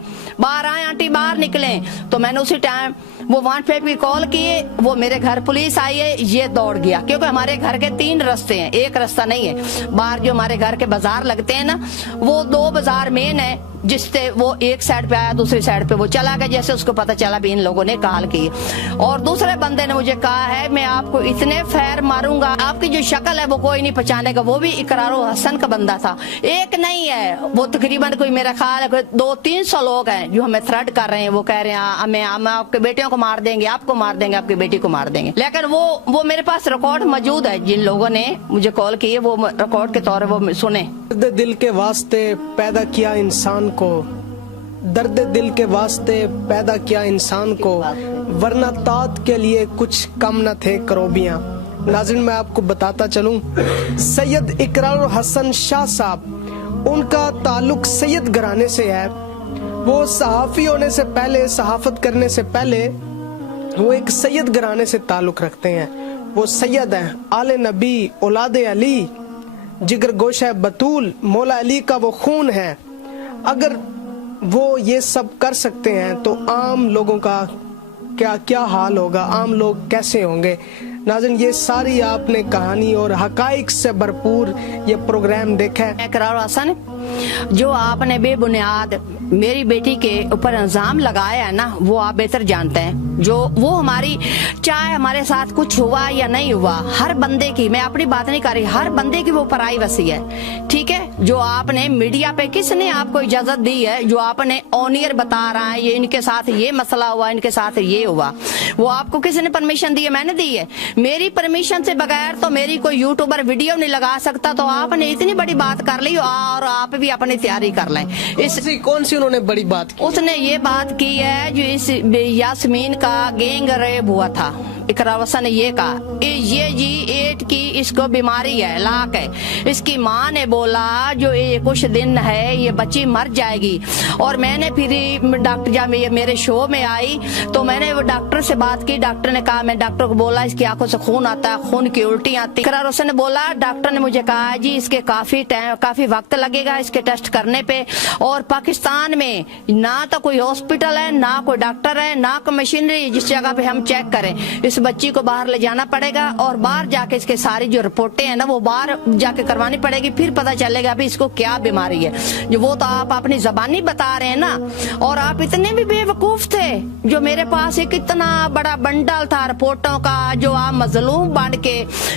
बाहर आए आंटी, बाहर निकले। तो मैंने उसी टाइम वो 1 पे कॉल किए, वो मेरे घर पुलिस आई है, ये दौड़ गया। क्योंकि हमारे घर के 3 रास्ते हैं, एक रास्ता नहीं है। बाहर जो हमारे घर के बाजार लगते हैं ना, वो 2 बाजार मेन है, जिससे वो एक साइड पे आया, दूसरी साइड पे वो चला गया। जैसे उसको पता चला भी इन लोगों ने कॉल की, और दूसरे बंदे ने मुझे कहा है मैं आपको इतने फैर मारूंगा, आपकी जो शक्ल है वो कोई नहीं पहचानेगा। वो भी इकरार हसन का बंदा था, एक नहीं है, वो तकरीबन कोई मेरा ख्याल है 200-300 लोग हैं जो हमें थ्रेट कर रहे हैं। वो कह रहे हैं हम आपके बेटियों को मार देंगे, आपको मार देंगे, आपकी बेटी को मार देंगे। लेकिन वो मेरे पास रिकॉर्ड मौजूद है, जिन लोगों ने मुझे कॉल की है वो रिकॉर्ड के तौर पर वो सुने। दर्द दिल के वास्ते पैदा किया इंसान को, दर्द दिल के वास्ते पैदा किया इंसान को, वरना तात के लिए कुछ कम न थे करोबियां। नाज़रीन मैं आपको बताता चलूं, सैयद इकरार हसन शाह साहब, उनका ताल्लुक सैयद घराने से है। वो सहाफ़ी होने से पहले, सहाफत करने से पहले वो एक सैयद घराने से ताल्लुक रखते हैं। वो सैयद हैं, आले नबी, औलादे अली, जिगर गोशा बतूल, मौला अली का वो खून है। अगर वो ये सब कर सकते हैं तो आम लोगों का क्या हाल होगा, आम लोग कैसे होंगे। नाज़रीन ये सारी आपने कहानी और हकाइक से भरपूर ये प्रोग्राम देखा है। इकरार हसन जो आपने बेबुनियाद मेरी बेटी के ऊपर इल्जाम लगाया है ना, वो आप बेहतर जानते हैं। जो वो हमारी, चाहे हमारे साथ कुछ हुआ या नहीं हुआ, हर बंदे की, मैं अपनी बात नहीं कर रही, हर बंदे की वो प्राइवेसी है, ठीक है। जो आपने मीडिया पे, किसने आपको इजाजत दी है, जो आपने ऑनियर बता रहा है ये इनके साथ ये मसला हुआ, इनके साथ ये हुआ, वो आपको किसने परमिशन दी है? मैंने दी है। मेरी परमिशन से बगैर तो मेरी कोई यूट्यूबर वीडियो नहीं लगा सकता। तो आपने इतनी बड़ी बात कर ली, और आप भी अपनी तैयारी कर लें। कौन सी उन्होंने बड़ी बात की? उसने ये बात की है जो इस यास्मीन का गैंग रेप हुआ था। इकरार हसन ने ये कहा ये G8 की इसको बीमारी है, लाक है। इसकी माँ ने बोला जो ये कुछ दिन है ये बच्ची मर जाएगी। और मैंने फिर डॉक्टर, जब ये मेरे शो में आई तो मैंने वो डॉक्टर से बात की। डॉक्टर ने कहा, मैं डॉक्टर को बोला इसकी आंखों से खून आता है, खून की उल्टी आती है। इकरार हसन ने बोला, डॉक्टर ने मुझे कहा जी इसके काफी वक्त लगेगा इसके टेस्ट करने पे, और पाकिस्तान में ना तो कोई हॉस्पिटल है, ना कोई डॉक्टर है, ना कोई मशीनरी जिस जगह पे हम चेक करें। इस बच्ची को बाहर ले जाना पड़ेगा और बाहर जाके इसके सारी जो रिपोर्टें हैं ना वो बाहर जाके करवानी पड़ेगी, फिर पता चलेगा अभी इसको क्या बीमारी है। जो वो तो आप अपनी जबानी बता रहे हैं ना। और आप इतने भी बेवकूफ थे, जो मेरे पास एक इतना बड़ा बंडल था रिपोर्टों का, जो आप मजलूम बन के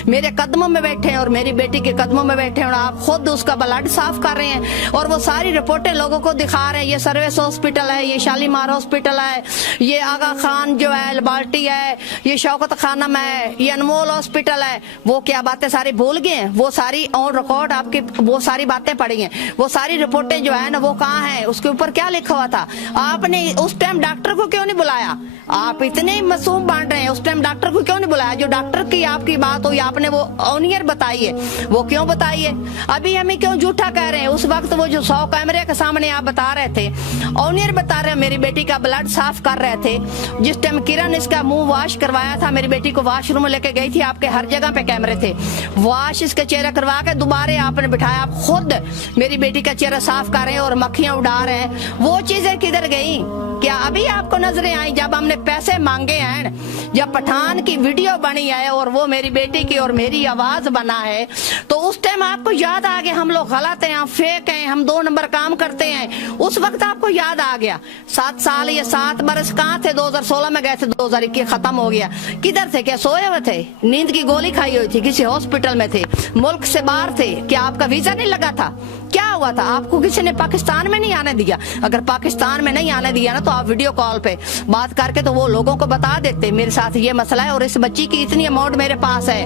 मेरे कदमों में बैठे हैं और मेरी बेटी के कदमों में बैठे हैं और आप खुद उसका ब्लड साफ कर रहे हैं और वो सारी रिपोर्टें लोगों को दिखा रहे हैं। ये सर्विस हॉस्पिटल है, ये शालीमार हॉस्पिटल है, ये आगा खान जो है लेबॉर्ट्री है, ये शौकत खानम है, ये अनमोल हॉस्पिटल है। वो क्या बातें सारी भूल गए हैं? वो सारी ऑन रिकॉर्ड आपकी वो सारी बातें पड़ी हैं, वो सारी रिपोर्टें जो है ना वो कहाँ है, उसके ऊपर क्या लिखा हुआ था? आपने उस टाइम डॉक्टर को क्यों नहीं बुलाया? आप इतने मासूम बांट रहे हैं, उस टाइम डॉक्टर को क्यों नहीं बुलाया? जो डॉक्टर की आपकी बात हुई आपने वो ऑनियर बताई है, वो क्यों बताई है? अभी हमें क्यों झूठा कह रहे हैं? उस वक्त वो जो 100 कैमरे के सामने आप बता रहे थे, ऑनियर बता रहे, मेरी बेटी का ब्लड साफ कर रहे थे। जिस टाइम किरण इसका मुंह वॉश करवाया था, मेरी बेटी को वॉशरूम लेके गई थी, आपके हर जगह पे कैमरे थे। वॉश इसका चेहरा करवा के दोबारा आपने बिठाया, आप खुद मेरी बेटी का चेहरा साफ कर रहे हैं और मक्खियां उड़ा रहे हैं। वो चीजें किधर गई? क्या अभी आपको नजरें आई जब हमने पैसे मांगे हैं, जब पठान की वीडियो बनी है और वो मेरी बेटी की और मेरी आवाज बना है, तो उस टाइम आपको याद आ गया हम लोग गलत हैं, हम फेक हैं, हम 2 नंबर काम करते हैं। उस वक्त आपको याद आ गया। 7 साल या 7 बरस कहाँ थे? 2016 में गए थे, 2021 खत्म हो गया। किधर थे? क्या सोए हुए थे? नींद की गोली खाई हुई थी? किसी हॉस्पिटल में थे? मुल्क से बाहर थे? क्या आपका वीजा नहीं लगा था? क्या हुआ था? आपको किसी ने पाकिस्तान में नहीं आने दिया? अगर पाकिस्तान में नहीं आने दिया ना तो आप वीडियो कॉल पे बात करके तो वो लोगों को बता देते मेरे साथ ये मसला है और इस बच्ची की इतनी अमाउंट मेरे पास है।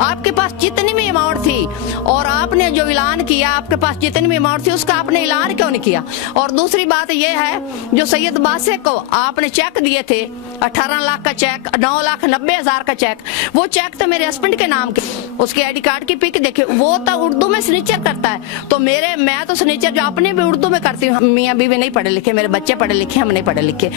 आपके पास जितनी भी अमाउंट थी और आपने जो ऐलान किया, आपके पास जितनी भी अमाउंट थी उसका आपने ऐलान क्यों नहीं किया? और दूसरी बात ये है, जो सैयद बासे को आपने चेक दिए थे 18 लाख का चेक, 9,90,000 का चेक, वो चेक तो मेरे हस्बैंड के नाम के, उसके आईडी कार्ड की पिक देखे, वो तो उर्दू में सिग्नेचर करता है। तो मैं तो सिग्नेचर जो अपने भी उर्दू में करती हूँ, मियाँ बीवी नहीं पढ़े लिखे, मेरे बच्चे पढ़े लिखे, हम नहीं पढ़े लिखे।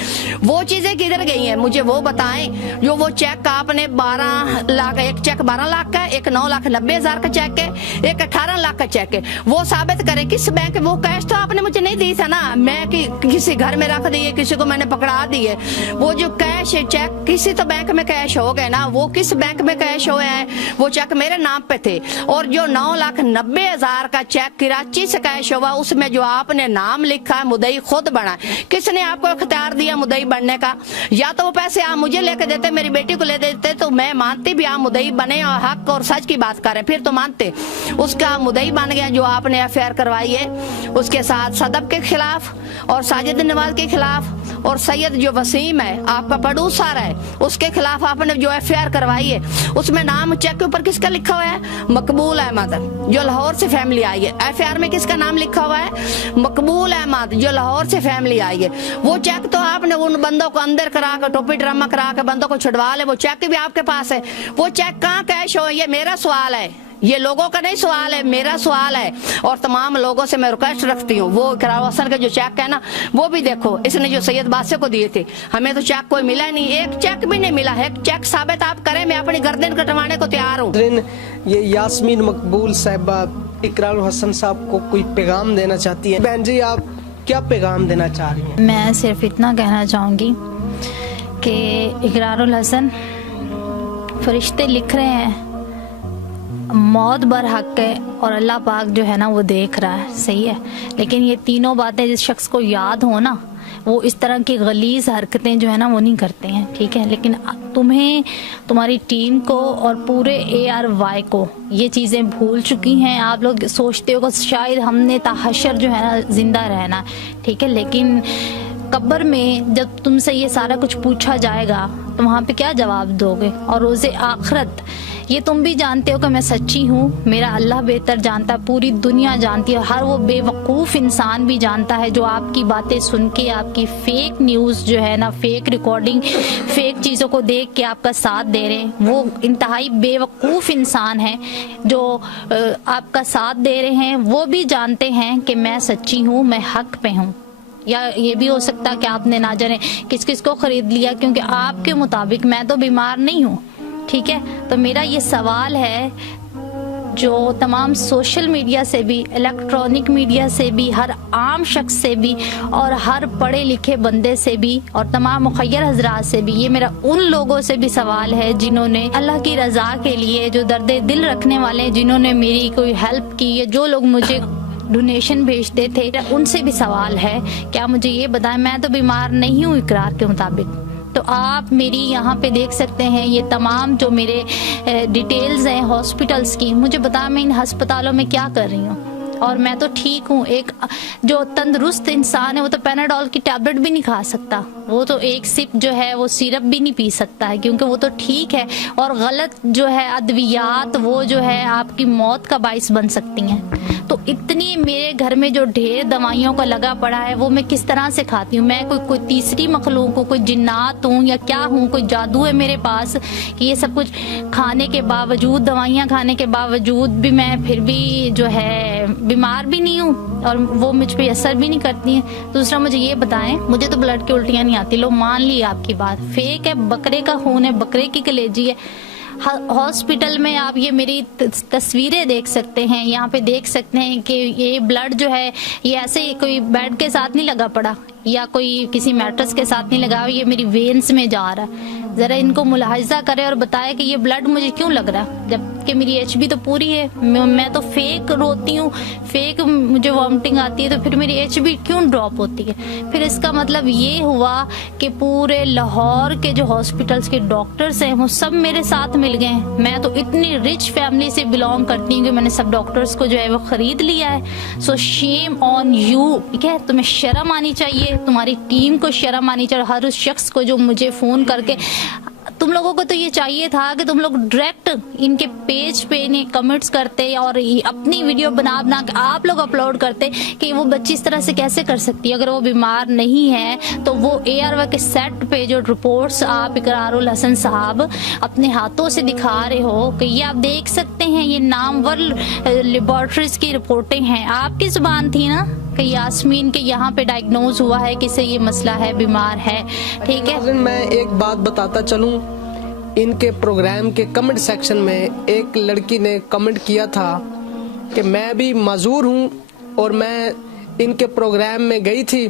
वो चीजें किधर गई हैं? मुझे वो बताएं। जो वो चेक आपने 12 लाख, एक चेक 12 लाख का, एक 9,90,000 का चेक है, एक 18 लाख का चेक है, वो साबित करें किस बैंक। वो कैश तो आपने मुझे नहीं दी था ना, मैं किसी घर में रख दी है, किसी को मैंने पकड़ा दी है। वो जो कैश है, चेक किसी तो बैंक में कैश हो गए ना, वो किस बैंक में कैश हुए हैं? वो चेक मेरे नाम पे थे। और जो 9,90,000 का चेक कराची से कैश हुआ, उसमें जो आपने नाम लिखा है मुदई खुद बना, किसने आपको इख्तियार दिया मुदई बनने का? या तो वो पैसे आप मुझे लेके देते, मेरी बेटी को ले देते तो मैं मानती भी आप मुदई बने और हक और सच की बात करें, फिर तो मानते। उसका मुदई बन गया जो आपने एफआईआर करवाई है उसके साथ सदब के खिलाफ और साजिद नवाज के खिलाफ और सैयद जो वसीम है आपका पड़ोसर है उसके खिलाफ आपने जो एफआईआर करवाई है, उसमें नाम चेक के ऊपर किसका लिखा हुआ है? मकबूल अहमद, जो लाहौर से फैमिली आई है। एफआईआर में किसका नाम लिखा हुआ है? मकबूल अहमद, जो लाहौर से फैमिली आई है। वो चेक तो आपने उन बंदों को अंदर करा कर, टोपी ड्रामा करा कर बंदों को छुड़वा ले, वो चेक भी आपके पास है। वो चेक कहाँ कैश हो? ये मेरा सवाल है, ये लोगों का नहीं सवाल है, मेरा सवाल है। और तमाम लोगों से मैं रिक्वेस्ट रखती हूँ, वो इकरार हसन के जो चेक है ना वो भी देखो, इसने जो सैयद बादशाह को दिए थे, हमें तो चेक कोई मिला नहीं, एक चेक भी नहीं मिला है। चेक साबित आप करें, मैं अपनी गर्दन कटवाने को तैयार हूँ। ये यास्मीन मकबूल साहिबा इकरार हसन साहब को कोई पैगाम देना चाहती है। बहन जी, आप क्या पैगाम देना चाह रही हैं? मैं सिर्फ इतना कहना चाहूँगी कि इकरारुल हसन फरिश्ते लिख रहे हैं, मौत बर हक है और अल्लाह पाक जो है ना वो देख रहा है, सही है। लेकिन ये तीनों बातें जिस शख्स को याद हो ना, वो इस तरह की गलीज हरकतें जो है ना वो नहीं करते हैं, ठीक है। लेकिन तुम्हें, तुम्हारी टीम को और पूरे ARY को ये चीज़ें भूल चुकी हैं। आप लोग सोचते हो कि शायद हमने ताहशर जो है ना जिंदा रहना, ठीक है। लेकिन कब्र में जब तुमसे ये सारा कुछ पूछा जाएगा तो वहाँ पे क्या जवाब दोगे? और रोज़े आखिरत ये तुम भी जानते हो कि मैं सच्ची हूँ, मेरा अल्लाह बेहतर जानता है, पूरी दुनिया जानती है, हर वो बेवकूफ़ इंसान भी जानता है जो आपकी बातें सुन के, आपकी फेक न्यूज़ जो है ना, फेक रिकॉर्डिंग, फेक चीज़ों को देख के आपका साथ दे रहे हैं। वो इंतहाई बेवकूफ़ इंसान है जो आपका साथ दे रहे हैं। वो भी जानते हैं कि मैं सच्ची हूँ, मैं हक पे हूँ। या ये भी हो सकता है कि आपने ना जाने किस किस को खरीद लिया, क्योंकि आपके मुताबिक मैं तो बीमार नहीं हूँ, ठीक है। तो मेरा ये सवाल है, जो तमाम सोशल मीडिया से भी, इलेक्ट्रॉनिक मीडिया से भी, हर आम शख्स से भी और हर पढ़े लिखे बंदे से भी और तमाम मुखय्यर हजरात से भी, ये मेरा उन लोगों से भी सवाल है जिन्होंने अल्लाह की रजा के लिए, जो दर्द दिल रखने वाले हैं, जिन्होंने मेरी कोई हेल्प की है, जो लोग मुझे डोनेशन भेजते थे, उनसे भी सवाल है। क्या मुझे ये बताएं, मैं तो बीमार नहीं हूँ इकरार के मुताबिक। तो आप मेरी यहाँ पे देख सकते हैं ये तमाम जो मेरे डिटेल्स हैं हॉस्पिटल्स की, मुझे बता मैं इन अस्पतालों में क्या कर रही हूँ। और मैं तो ठीक हूँ। एक जो तंदुरुस्त इंसान है वो तो पैनाडोल की टैबलेट भी नहीं खा सकता, वो तो एक सिप जो है वो सिरप भी नहीं पी सकता है, क्योंकि वो तो ठीक है। और गलत जो है अद्वियात वो जो है आपकी मौत का बाइस बन सकती हैं। तो इतनी मेरे घर में जो ढेर दवाइयों का लगा पड़ा है वो मैं किस तरह से खाती हूँ। मैं कोई तीसरी मखलूक हूँ, कोई जिन्नात हूँ या क्या हूँ, कोई जादू है मेरे पास कि ये सब कुछ खाने के बावजूद, दवाइयाँ खाने के बावजूद भी मैं फिर भी जो है बीमार भी नहीं हूँ और वो मुझ पे असर भी नहीं करती है। दूसरा मुझे ये बताएं, मुझे तो ब्लड की उल्टियाँ नहीं आती, लो मान ली आपकी बात, फेक है, बकरे का खून है, बकरे की कलेजी है। हॉस्पिटल में आप ये मेरी तस्वीरें देख सकते हैं, यहाँ पे देख सकते हैं कि ये ब्लड जो है ये ऐसे कोई बेड के साथ नहीं लगा पड़ा या कोई किसी मैट्रेस के साथ नहीं लगा, ये मेरी वेन्स में जा रहा है। जरा इनको मुलाहिजा करें और बताएं कि ये ब्लड मुझे क्यों लग रहा है, जबकि मेरी एचबी तो पूरी है। मैं तो फेक रोती हूँ, फेक मुझे वॉमिटिंग आती है, तो फिर मेरी एचबी क्यों ड्रॉप होती है। फिर इसका मतलब ये हुआ कि पूरे लाहौर के जो हॉस्पिटल्स के डॉक्टर्स हैं वो सब मेरे साथ मिल गए। मैं तो इतनी रिच फैमिली से बिलोंग करती हूँ कि मैंने सब डॉक्टर्स को जो है वो खरीद लिया है। सो शेम ऑन यू, ठीक है, तुम्हें शर्म आनी चाहिए, तुम्हारी टीम को शर्म आनी चाहिए, हर उस शख्स को जो मुझे फोन करके, तुम लोगों को तो ये चाहिए था कि तुम लोग डायरेक्ट इनके पेज पे इन्हें कमेंट्स करते और अपनी वीडियो बना बना के आप लोग अपलोड करते कि वो बच्ची इस तरह से कैसे कर सकती है। अगर वो बीमार नहीं है तो वो ARY के सेट पे जो रिपोर्ट्स आप इकरारुल हसन साहब अपने हाथों से दिखा रहे हो कि ये आप देख सकते हैं, ये नामवर लेबोरेटरीज की रिपोर्टें हैं, आपकी जुबान थी ना कि यास्मीन के यहाँ पे डायग्नोज हुआ है, किसे ये मसला है, बीमार है, ठीक है। मैं एक बात बताता चलूं, इनके प्रोग्राम के कमेंट सेक्शन में एक लड़की ने कमेंट किया था कि मैं भी माजूर हूं और मैं इनके प्रोग्राम में गई थी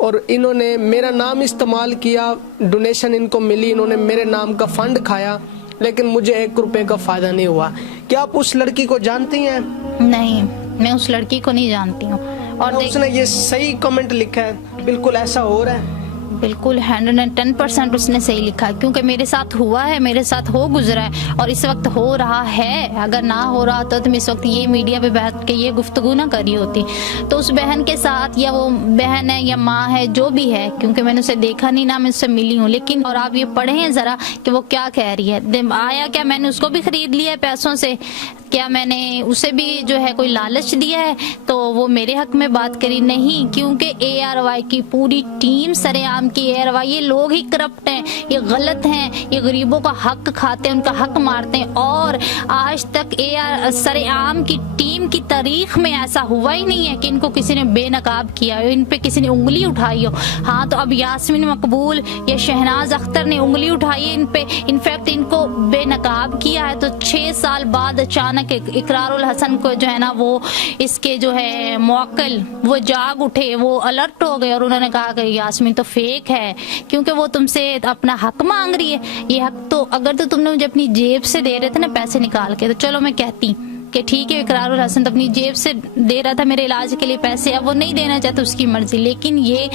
और इन्होंने मेरा नाम इस्तेमाल किया, डोनेशन इनको मिली, इन्होंने मेरे नाम का फंड खाया, लेकिन मुझे 1 रुपए का फायदा नहीं हुआ। क्या आप उस लड़की को जानती हैं? नहीं, मैं उस लड़की को नहीं जानती हूँ। और उसने ये सही कमेंट लिखा है, बिल्कुल ऐसा हो रहा है, बिल्कुल 110% उसने सही लिखा है, क्योंकि मेरे साथ हुआ है, मेरे साथ हो गुजरा है और इस वक्त हो रहा है। अगर ना हो रहा तो तुम इस वक्त ये मीडिया पे बैठ के ये गुफ्तगू ना करी होती। तो उस बहन के साथ, या वो बहन है या माँ है, जो भी है, क्योंकि मैंने उसे देखा नहीं ना, मैं उससे मिली हूँ, लेकिन और आप ये पढ़ें जरा कि वो क्या कह रही है। आया क्या मैंने उसको भी खरीद लिया है पैसों से, क्या मैंने उसे भी जो है कोई लालच दिया है तो वो मेरे हक में बात करी? नहीं, क्योंकि ARY की पूरी टीम सरेआम की ARY, ये लोग ही करप्ट हैं, ये गलत हैं, ये गरीबों का हक खाते हैं, उनका हक मारते हैं। और आज तक सरेआम की टीम की तारीख में ऐसा हुआ ही नहीं है कि इनको किसी ने बेनकाब किया हो, इन पे किसी ने उंगली उठाई हो। हाँ, तो अब यास्मीन मकबूल या शहनाज अख्तर ने उंगली उठाई है इन पे, इनफैक्ट इनको बेनकाब किया है। तो 6 साल बाद अचानक इकरारुल हसन को जो है ना, वो इसके जो है मुवक्किल वो जाग उठे, वो अलर्ट हो गए और उन्होंने कहा कि यास्मीन तो फेक है, क्योंकि वो तुमसे अपना हक मांग रही है। ये हक तो अगर तो तुमने मुझे अपनी जेब से दे रहे थे ना पैसे निकाल के, तो चलो मैं कहती कि ठीक है, इकरारुल हसन तो अपनी जेब से दे रहा था मेरे इलाज के लिए पैसे, अब वो नहीं देना चाहता, उसकी मर्जी। लेकिन ये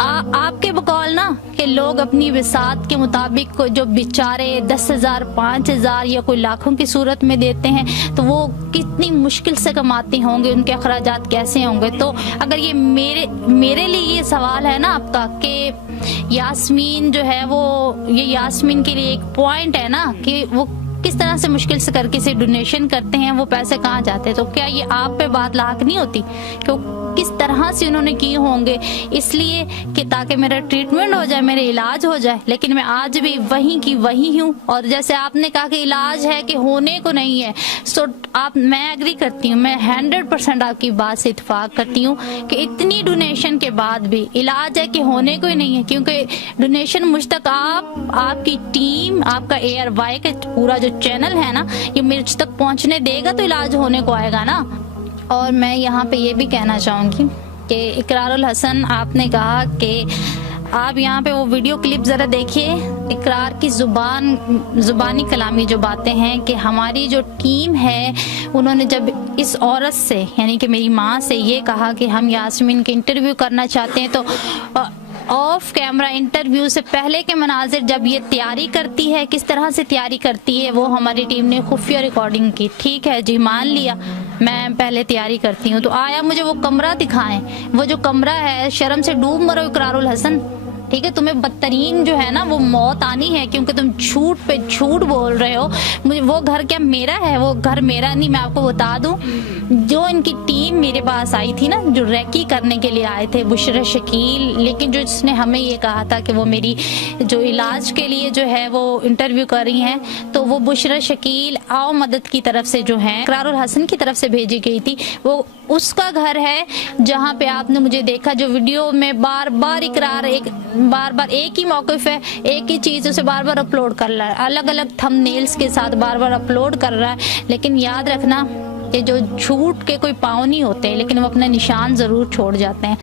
आपके बकौल ना कि लोग अपनी विसात के मुताबिक जो बेचारे 10,000 5,000 या कोई लाखों की सूरत में देते हैं, तो वो कितनी मुश्किल से कमाते होंगे, उनके अखराजात कैसे होंगे। तो अगर ये मेरे लिए ये सवाल है ना आपका कि यास्मीन जो है वो, ये यास्मीन के लिए एक पॉइंट है ना कि वो किस तरह से मुश्किल से करके से डोनेशन करते हैं, वो पैसे कहाँ जाते हैं, तो क्या ये आप पे बात लाक नहीं होती? क्यों, किस तरह से उन्होंने किए होंगे, इसलिए कि ताकि मेरा ट्रीटमेंट हो जाए, मेरा इलाज हो जाए। लेकिन मैं आज भी वहीं की वहीं हूँ। और जैसे आपने कहा कि इलाज है कि होने को नहीं है, सो मैं एग्री करती हूँ, मैं 100% आपकी बात से इत्तेफाक करती हूँ कि इतनी डोनेशन के बाद भी इलाज है कि होने को ही नहीं है। क्योंकि डोनेशन मुझ तक आपकी टीम, आपका ARY का पूरा जो चैनल है ना ये मिर्च तक पहुंचने देगा तो इलाज होने को आएगा ना। और मैं यहाँ पे ये भी कहना चाहूँगी कि इकरारुल हसन, आपने कहा कि आप यहाँ पे वो वीडियो क्लिप ज़रा देखिए। इकरार की जुबानी कलामी जो बातें हैं कि हमारी जो टीम है उन्होंने जब इस औरत से यानी कि मेरी माँ से ये कहा कि हम यास्मीन के इंटरव्यू करना चाहते हैं, तो ऑफ कैमरा इंटरव्यू से पहले के मनाजिर जब ये तैयारी करती है, किस तरह से तैयारी करती है, वो हमारी टीम ने खुफिया रिकॉर्डिंग की। ठीक है जी, मान लिया मैं पहले तैयारी करती हूँ, तो आया मुझे वो कमरा दिखाएं। वो जो कमरा है, शर्म से डूब मरो इकरारुल हसन। ठीक है, तुम्हें बदतरीन जो है ना वो मौत आनी है, क्योंकि तुम झूठ पे झूठ बोल रहे हो। मुझे वो घर क्या मेरा है? वो घर मेरा नहीं। मैं आपको बता दूं, जो इनकी टीम मेरे पास आई थी ना, जो रैकी करने के लिए आए थे, बुशरा शकील, लेकिन जो इसने हमें ये कहा था कि वो मेरी जो इलाज के लिए जो है वो इंटरव्यू कर रही हैं, तो वो बुशरा शकील आओ मदद की तरफ से जो है इकरारुल हसन की तरफ से भेजी गई थी। वो उसका घर है जहाँ पे आपने मुझे देखा, जो वीडियो में बार बार इकरार बार बार एक ही मौक़िफ़ है, एक ही चीज़ उसे बार बार अपलोड कर रहा है, अलग अलग थंबनेल्स के साथ बार बार अपलोड कर रहा है। लेकिन याद रखना, ये जो झूठ के कोई पाँव नहीं होते, लेकिन वो अपने निशान ज़रूर छोड़ जाते हैं।